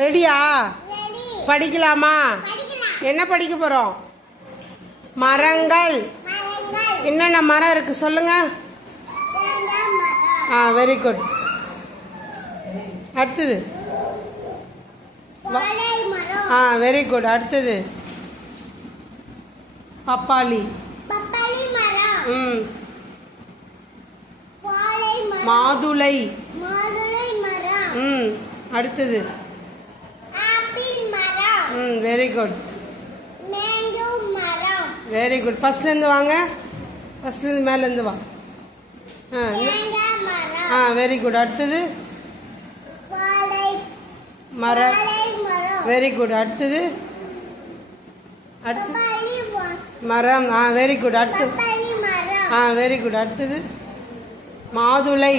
ரெடியா? படிக்கலாமா? என்ன படிக்க போகிறோம்? மரங்கள். என்னென்ன மரம் இருக்குது சொல்லுங்க. Very good. அடுத்தது. Very good. அடுத்தது பப்பாளி. மாதுளை. அடுத்தது வெரி குட். Very good. ஃபர்ஸ்ட்லேருந்து வாங்க. ஃபர்ஸ்ட்லேருந்து மேலேருந்து வா. Very good. அடுத்தது மரம். Very good. அடுத்தது மரம். Very good. அடுத்தது வெரி குட். அடுத்தது மாதுளை.